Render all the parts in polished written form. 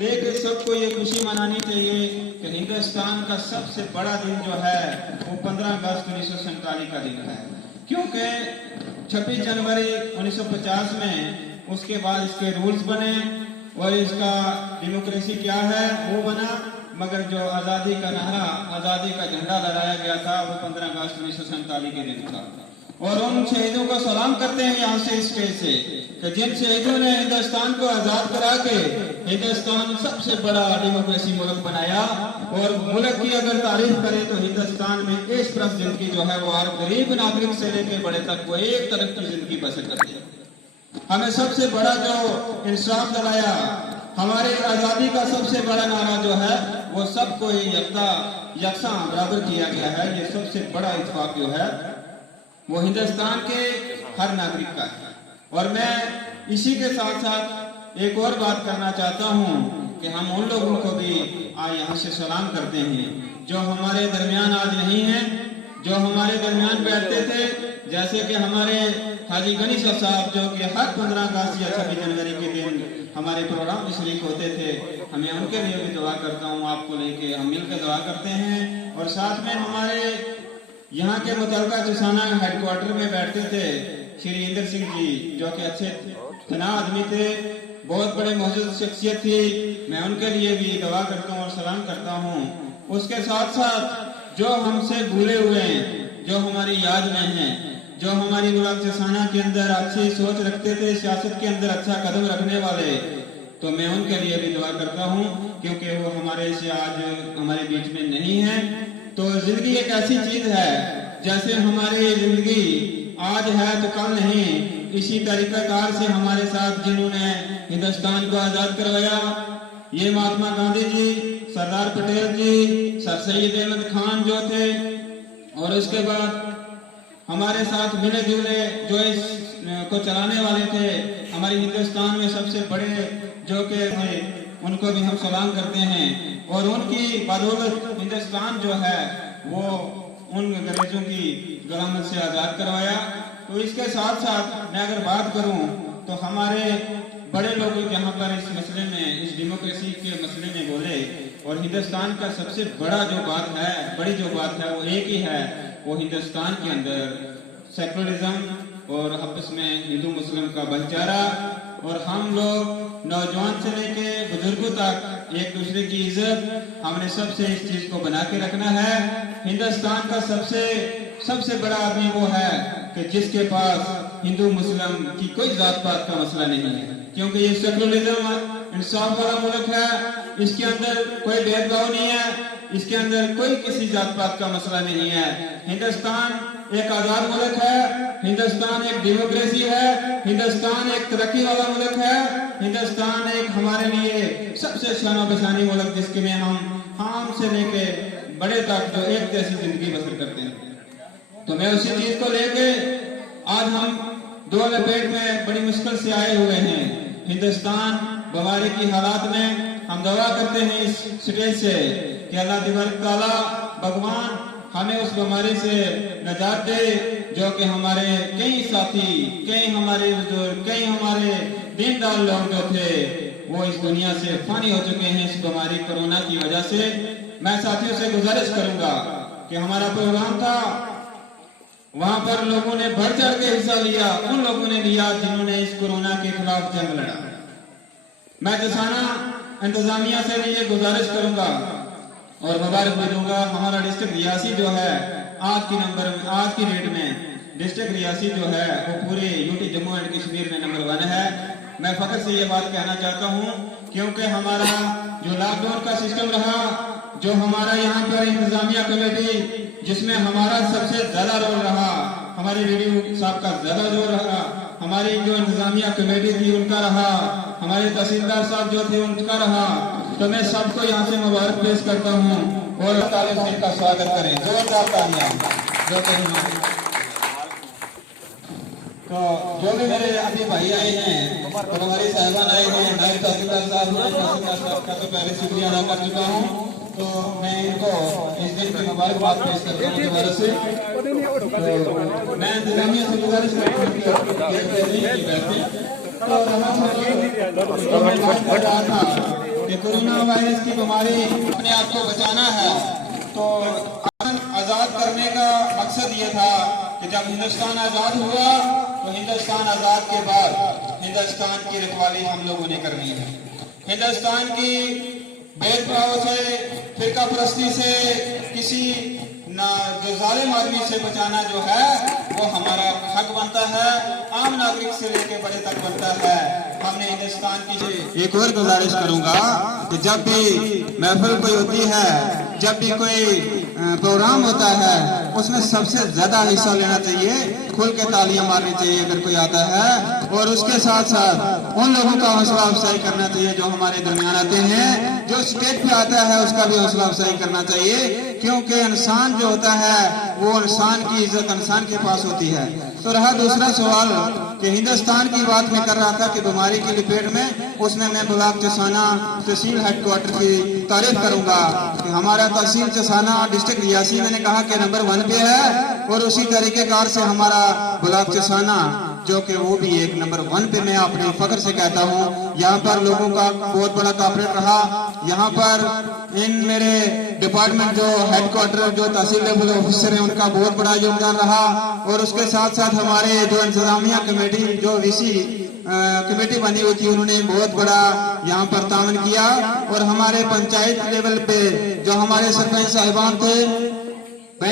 लेके सबको ये खुशी मनानी चाहिए कि हिंदुस्तान का सबसे बड़ा दिन जो है वो 15 अगस्त 1947 का दिन है, क्योंकि 26 जनवरी 1950 में उसके बाद इसके रूल्स बने और इसका डेमोक्रेसी क्या है वो बना, मगर जो आज़ादी का नारा, आज़ादी का झंडा लहराया गया था वो 15 अगस्त 1947 के दिन था। और उन शहीदों को सलाम करते हैं यहाँ से, इस स्टेज से, कि जिन शहीदों ने हिंदुस्तान को आजाद करा के हिंदुस्तान सबसे बड़ा डेमोक्रेसी मुल्क बनाया। और मुल्क की अगर तारीफ करें तो हिंदुस्तान में इस तरफ जिंदगी जो है वो हर गरीब नागरिक से लेकर बड़े तक वो एक तरफ की जिंदगी बसर करते हैं। हमें सबसे बड़ा जो इंसाफ दिलाया, हमारे आजादी का सबसे बड़ा नारा जो है वो सबको यकसा बराबर किया गया है। ये सबसे बड़ा इत्तेफाक जो है वो हिंदुस्तान के हर नागरिक का है। और मैं इसी के साथ साथ एक और बात करना चाहता हूँ कि हम उन लोगों को भी आज यहाँ से सलाम करते हैं जो हमारे दरमियान आज नहीं है, जो हमारे दरमियान बैठते थे, जैसे कि हमारे हाजी गनी साहब जो कि हर 15 अगस्त या 26 जनवरी के दिन हमारे प्रोग्राम में शरीक होते थे। हमें उनके लिए भी दुआ करता हूँ, आपको लेके हम मिलकर दुआ करते हैं। और साथ में हमारे यहाँ के मुतलका चसाना हेडक्वार्टर में बैठते थे श्री इंद्र सिंह जी, जो कि अच्छे तना आदमी थे, बहुत बड़े मौजूद शख्सियत थी। मैं उनके लिए भी दुआ करता हूँ और सलाम करता हूँ। उसके साथ साथ जो हमसे भूले हुए हैं, जो हमारी याद में हैं, जो हमारी मुतलका चसाना के अंदर अच्छी सोच रखते थे, सियासत के अंदर अच्छा कदम रखने वाले, तो मैं उनके लिए भी दुआ करता हूँ, क्योंकि वो हमारे से आज हमारे बीच में नहीं है। तो जिंदगी एक ऐसी चीज है, जैसे हमारी जिंदगी आज है तो कल नहीं, इसी तरीकाकार से हमारे साथ जिन्होंने हिंदुस्तान को आजाद करवाया, ये महात्मा गांधी जी, सरदार पटेल जी, सर सैयद अहमद खान जो थे, और उसके बाद हमारे साथ मिले जुले जो इस को चलाने वाले थे, हमारे हिंदुस्तान में सबसे बड़े जो के थे, उनको भी हम सलाम करते हैं। और उनकी बदौलत हिंदुस्तान जो है वो उन अंग्रेजों की गुलामी से आजाद करवाया। तो इसके साथ साथ मैं अगर बात करूं तो हमारे बड़े लोग यहाँ पर इस मसले में, इस डेमोक्रेसी के मसले में बोले, और हिंदुस्तान का सबसे बड़ा जो बात है, बड़ी जो बात है वो एक ही है, वो हिंदुस्तान के अंदर सेकुलरिज्म और आपस में हिंदू मुस्लिम का भाईचारा, और हम लोग नौजवान से लेके बुजुर्गों तक एक दूसरे की इज्जत, हमने सबसे इस चीज को बना के रखना है। हिंदुस्तान का सबसे बड़ा आदमी वो है कि जिसके पास हिंदू मुस्लिम की कोई जात पात का मसला नहीं है, क्योंकि ये सेकुलरिज्म इंसाफ वाला मुल्क है, इसके अंदर कोई भेदभाव नहीं है, इसके अंदर कोई किसी जात पात का मसला नहीं है। हिंदुस्तान एक आजाद मुल्क है, हिंदुस्तान एक डेमोक्रेसी है, हिंदुस्तान एक तरक्की वाला मुल्क है, हिंदुस्तान एक हमारे लिए सबसे शानो बशानी मुल्क, जिसके में हम से लेके बड़े तक जो एक जैसी जिंदगी बसर करते हैं। तो मैं उसी चीज को लेके आज हम दो लपेट में बड़ी मुश्किल से आए हुए हैं। हिंदुस्तान बीमारी की हालात में हम दुआ करते हैं इस स्टेज से कि अल्लाह तआला भगवान हमें उस बीमारी से नजात दे, जो कि हमारे कई साथी, कई हमारे बुजुर्ग, कई हमारे दीनदार लोग जो थे वो इस दुनिया से फानी हो चुके हैं इस बीमारी कोरोना की वजह से। मैं साथियों से गुजारिश करूंगा कि हमारा प्रोग्राम था, वहां पर लोगों ने बढ़ चढ़ के हिस्सा लिया, उन लोगों ने लिया जिन्होंने इस कोरोना के खिलाफ जंग लड़ा। मैं जसाना इंतजामिया से भी ये गुजारिश करूंगा और मुबारक भी दूंगा, हमारा डिस्ट्रिक्ट रियासी जो है आज की डेट में डिस्ट्रिक्ट रियासी जो है वो पूरे यूटी जम्मू एंड कश्मीर में नंबर 1 है। मैं फखर से ये बात कहना चाहता हूँ, क्योंकि हमारा जो लॉकडाउन का सिस्टम रहा, जो हमारा यहाँ पर इंतजामिया कमेटी, जिसमें हमारा सबसे ज्यादा रोल रहा, हमारे वीडियो साहब का ज्यादा जोर रहा, हमारी जो इंतजामिया कमेटी थी उनका रहा, हमारे तहसीलदार साहब जो थे उनका रहा। तो मैं सबको यहाँ से मुबारक पेश करता हूँ और तालिब से इनका स्वागत करें, जोरदार तालियां। तो जो भी मेरे अभी भाई आए हैं और हमारी साहिबान आए हैं, हमारे तहसीलदार साहब का तो पहले शुक्रिया अदा कर चुका हूँ। तो मैं इनको इस दिन की मुबारकबाद पेश करता हूँ दोबारा से। तो मैं इंतजामिया से गुजारिश करता हूँ कि बैठे। तो कि कोरोना वायरस की बीमारी अपने आप को बचाना है, तो आजाद करने का मकसद ये था कि जब हिंदुस्तान आजाद हुआ तो हिंदुस्तान आजाद के बाद हिंदुस्तान की रखवाली हम लोगों ने करनी है। हिंदुस्तान की भेदभाव से, फिरका परस्ती से, किसी ना जो जालिम आदमी से बचाना जो है वो हमारा हक बनता है, आम नागरिक से लेकर बड़े तक बनता है। हमने हिंदुस्तान की एक और गुजारिश करूंगा कि जब भी महफिल कोई होती है, जब भी कोई प्रोग्राम होता है, उसमें सबसे ज्यादा हिस्सा लेना चाहिए, खुल के तालियां मारनी चाहिए अगर कोई आता है, और उसके साथ साथ उन लोगों का हौसला अफजाई करना चाहिए जो हमारे दरमियान आते हैं। जो स्टेज पे आता है उसका भी हौसला अफजाई करना चाहिए, क्योंकि इंसान जो होता है वो इंसान की इज्जत इंसान के पास होती है। तो रहा दूसरा सवाल कि हिंदुस्तान की बात मैं कर रहा था कि बीमारी की लपेट में, उसमें मैं ब्लॉक चसाना तहसील हेडक्वार्टर की तारीफ करूंगा कि हमारा तहसील चसाना डिस्ट्रिक्ट रियासी मैंने कहा कि नंबर 1 पे है, और उसी तरीकेकार से हमारा ब्लॉक चसाना जो कि वो भी एक नंबर 1 पे मैं अपने फख्र से कहता हूँ। यहाँ पर लोगों का बहुत बड़ा कॉपरेट रहा। यहाँ पर इन मेरे डिपार्टमेंट जो हेडक्वार्टर जो तहसील लेवल ऑफिसर है उनका बहुत बड़ा योगदान रहा, और उसके साथ साथ हमारे जो इंतजामिया कमेटी जो वीसी कमेटी बनी हुई थी उन्होंने बहुत बड़ा यहाँ पर तामन किया, और हमारे पंचायत लेवल पे जो हमारे सरपंच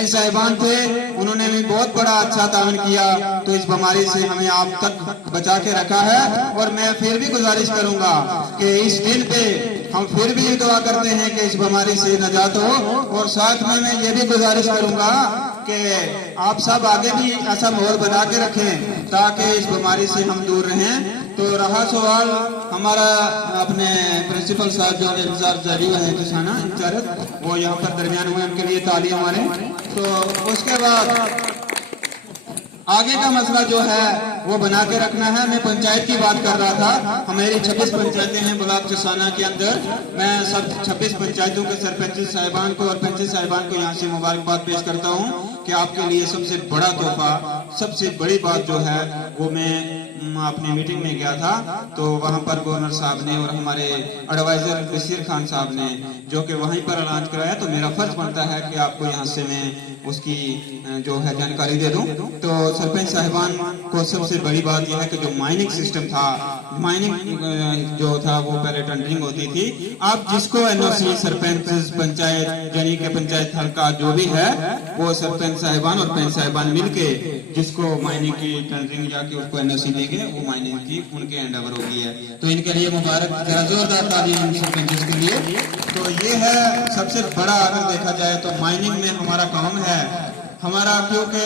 साहिबान थे उन्होंने भी बहुत बड़ा अच्छा तामन किया। तो इस बीमारी से हमें आप तक बचा के रखा है, और मैं फिर भी गुजारिश करूंगा कि इस दिन पे हम फिर भी दुआ करते हैं कि इस बीमारी से नजात हो, और साथ में मैं ये भी गुजारिश करूंगा कि आप सब आगे भी ऐसा माहौल बना के रखें ताकि इस बीमारी से हम दूर रहें। तो रहा सवाल हमारा अपने प्रिंसिपल साहब जो इंतजार जारी है किसाना इंचार्ज, वो यहाँ पर दरमियान हुए, उनके लिए तालियां मारें। तो उसके बाद आगे का मसला जो है वो बना के रखना है। मैं पंचायत की बात कर रहा था, हमारी 26 पंचायतें हैं ब्लॉक चसाना के अंदर। मैं सब 26 पंचायतों के सरपंच साहिबान को और पंच साहिबान को यहाँ से मुबारकबाद पेश करता हूँ कि आपके लिए सबसे बड़ा तोहफा, सबसे बड़ी बात जो है वो मैं अपनी मीटिंग में गया था, तो वहां पर गवर्नर साहब ने और हमारे एडवाइजर बशीर खान साहब ने जो कि वहीं पर ऐलान कराया, तो मेरा फर्ज बनता है कि आपको यहाँ से मैं उसकी जो है जानकारी दे दूं। तो सरपंच साहिबान को सबसे बड़ी बात यह है कि जो माइनिंग सिस्टम था, माइनिंग जो था वो पहले टेंडरिंग होती थी। अब जिसको एनओसी सरपंच पंचायत यानी कि पंचायत हल्का जो भी है वो सरपंच साहिबान और पंच साहिबान मिलके जिसको माइनिंग की टेंडरिंग जाके उसको एनओसी देंगे, वो माइनिंग की उनके हैंड ओवर होगी है। तो इनके लिए मुबारक, जोरदार तालियां सरपंच के लिए। तो ये है सबसे बड़ा, अगर देखा जाए तो माइनिंग में हमारा काम है हमारा, क्योंकि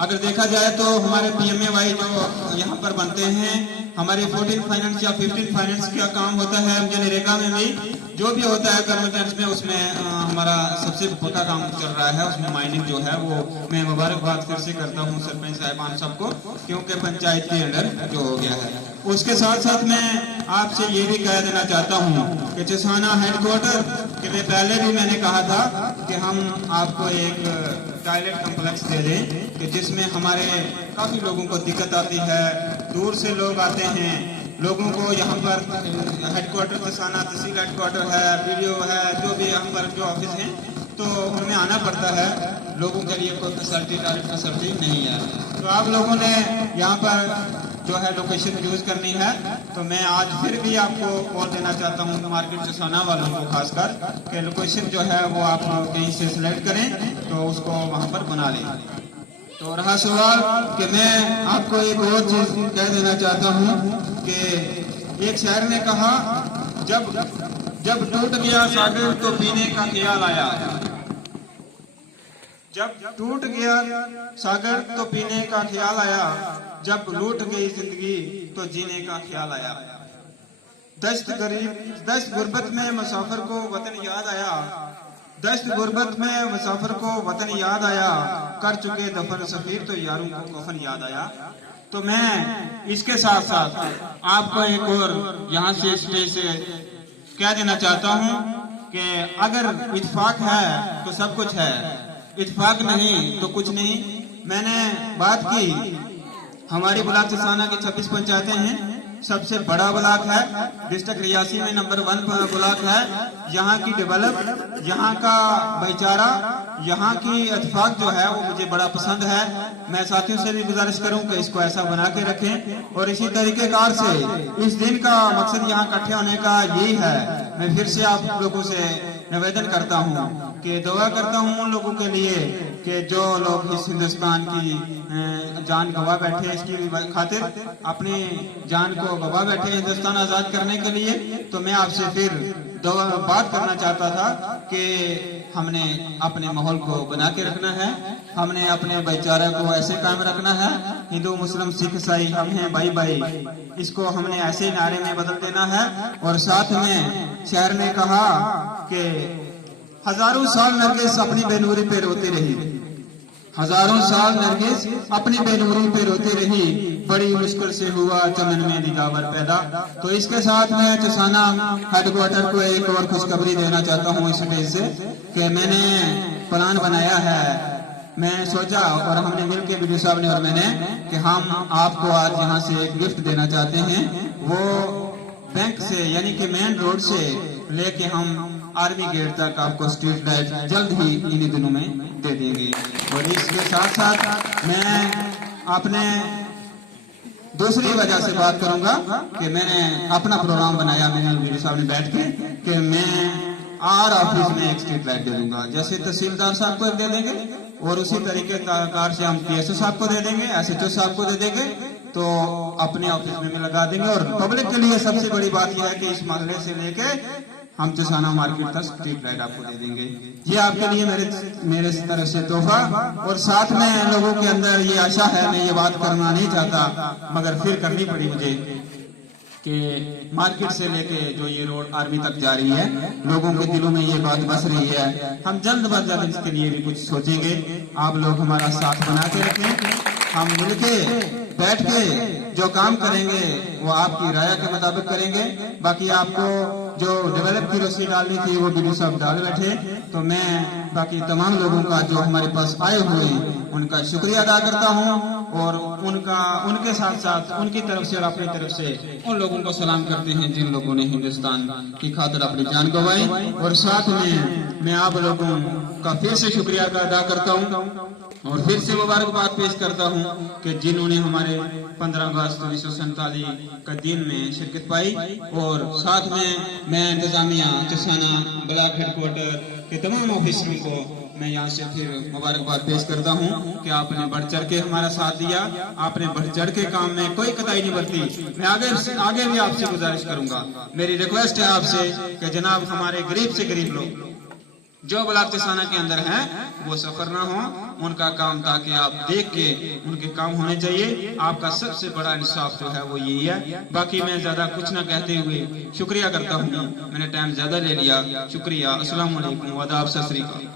अगर देखा जाए तो हमारे PMAY जो यहाँ पर बनते हैं, हमारे 14 फाइनेंस या 15 फाइनेंस का काम होता है, जनरेगा में भी जो भी होता है कर्मचारी में, उसमें हमारा सबसे बड़ा काम चल रहा है, उसमें माइनिंग जो है वो मैं मुबारकबाद फिर से करता हूँ सरपंच साहिबान सबको, क्योंकि पंचायत के अंडर जो हो गया है। उसके साथ साथ मैं आपसे ये भी कह देना चाहता हूँ कि चसाना हेडक्वार्टर कि मैं पहले भी मैंने कहा था कि हम आपको एक टॉयलेट कम्प्लेक्स दे दें कि जिसमें हमारे काफी लोगों को दिक्कत आती है, दूर से लोग आते हैं, लोगों को यहाँ पर हेडक्वार्टर चसाना तहसील हेडक्वार्टर है, वीडियो है, जो भी यहाँ पर जो ऑफिस हैं, तो उनमें आना पड़ता है, लोगों के लिए कोई फैसिलिटी टॉयलेट फैसिलिटी नहीं है। तो आप लोगों ने यहाँ पर जो है लोकेशन यूज करनी है, तो मैं आज फिर भी आपको कॉल देना चाहता हूँ मार्केट चसाना वालों को खासकर कि लोकेशन जो है वो आप कहीं से सिलेक्ट करें तो उसको वहाँ पर बना लें। तो रहा सवाल कि मैं आपको एक और चीज कह देना चाहता हूँ कि एक शायर ने कहा, जब टूट गया सागर तो पीने का ख्याल आया, जब टूट गया सागर तो पीने का ख्याल आया, जब लूट गई जिंदगी तो जीने का ख्याल आया। दस्त गुर्बत में मुसाफिर को वतन याद आया, दस्त गुर्बत में मुसाफिर को वतन याद आया, कर चुके दफन सफीर तो यारों को कफन याद आया। तो मैं इसके साथ साथ आपको एक और यहाँ से स्टेज से कह देना चाहता हूँ कि अगर इत्तेफाक है तो सब कुछ है, इत्तेफाक नहीं तो कुछ नहीं। मैंने बात की, हमारी ब्लॉक चसाना की 26 पंचायतें हैं, सबसे बड़ा ब्लॉक है, डिस्ट्रिक्ट रियासी में नंबर 1 ब्लॉक है। यहाँ की डेवलप, यहाँ का भाईचारा, यहाँ की इत्तेफाक जो है वो मुझे बड़ा पसंद है। मैं साथियों से भी गुजारिश करूं कि इसको ऐसा बना के रखें और इसी तरीकेकार से इस दिन का मकसद यहाँ इकट्ठे होने का यही है। मैं फिर से आप लोगों से निवेदन करता हूँ कि दुआ करता हूँ उन लोगों के लिए कि जो लोग इस हिंदुस्तान की जान गवा बैठे, इसकी खातिर अपनी जान को गवा बैठे हिंदुस्तान आजाद करने के लिए। तो मैं आपसे फिर बात करना चाहता था कि हमने अपने माहौल को बना के रखना है, हमने अपने भाईचारे को ऐसे कायम रखना है। हिंदू मुस्लिम सिख ईसाई हम हैं भाई भाई, इसको हमने ऐसे नारे में बदल देना है। और साथ में शहर ने कहा कि हजारों साल नरगिस अपनी बेनूरी पे रोती रही, हजारों साल नरगिस अपनी बेनूरी पे रोती रही, बड़ी मुश्किल से हुआ चमन में दिगावर पैदा। तो इसके साथ मैं चसाना हेडक्वार्टर को एक और खुशखबरी देना चाहता हूँ इस वजह से कि मैंने प्लान बनाया है, मैं सोचा और हमने मिलकर वीडियो साहब ने और मैंने कि हम आपको आज यहाँ से एक गिफ्ट देना चाहते हैं। वो बैंक से यानी कि मेन रोड से लेके हम आर्मी गेट तक आपको स्ट्रीट लाइट जल्द ही इन्हीं दिनों में दे देंगे। और इसके साथ साथ मैं अपने दूसरी वजह से बात करूंगा कि मैंने अपना प्रोग्राम बनाया, मैंने वीडियो साहब ने बैठ के कि मैं आर ऑफिस में एक स्ट्रीट लाइट दे दूंगा। जैसे तहसीलदार साहब को एक दे देंगे और उसी तरीके कार से हम PSO साहब को दे देंगे, SHO साहब को दे देंगे, तो अपने ऑफिस में लगा देंगे। और पब्लिक के लिए सबसे बड़ी बात यह है कि इस मोहल्ले से लेके हम चसाना मार्केट तक स्ट्रीट लाइट आपको दे देंगे। ये आपके लिए मेरे तरफ से तोहफा। और साथ में लोगों के अंदर ये आशा है, मैं ये बात करना नहीं चाहता मगर फिर करनी पड़ी मुझे, कि मार्केट से लेके जो ये रोड आर्मी तक जा रही है, लोगों के दिलों में ये बात बस रही है। हम जल्द बात जल्द इसके लिए भी कुछ सोचेंगे। आप लोग हमारा साथ बना के रखें, हम मिलके बैठ के जो काम करेंगे वो आपकी राय के मुताबिक करेंगे। बाकी आपको जो डेवलप की रस्सी डालनी थी वो वीडियो साहब डाल बैठे। तो मैं बाकी तमाम लोगों का जो हमारे पास आए हुए उनका शुक्रिया अदा करता हूँ और उनके साथ साथ उनकी तरफ से और अपनी तरफ से उन लोगों को सलाम करते हैं जिन लोगों ने हिंदुस्तान की खातिर अपनी जान गंवाई। और साथ में मैं आप लोगों का फिर से शुक्रिया अदा करता हूँ और फिर से मुबारकबाद पेश करता हूँ कि जिन्होंने हमारे 15 अगस्त 1947 का दिन में शिरकत पाई। और साथ में मैं इंतजामिया चसाना ब्लॉक हेडक्वार्टर के तमाम ऑफिसरों को मैं यहाँ से फिर मुबारकबाद पेश करता हूँ कि आपने बढ़ चढ़ के हमारा साथ दिया, आपने बढ़ चढ़ के काम में कोई कताई नहीं बरती। मैं आगे भी आपसे गुजारिश करूंगा, मेरी रिक्वेस्ट है आपसे कि जनाब हमारे गरीब से गरीब लोग जो ब्लॉक चसाना के अंदर हैं वो सफर ना हो, उनका काम ताकि आप देख के उनके काम होने चाहिए। आपका सबसे बड़ा इंसाफ जो है वो यही है। बाकी मैं ज्यादा कुछ ना कहते हुए शुक्रिया करता हूँ, मैंने टाइम ज्यादा ले लिया। शुक्रिया, अस्सलाम वालेकुम, आदाब, सत श्री अकाल।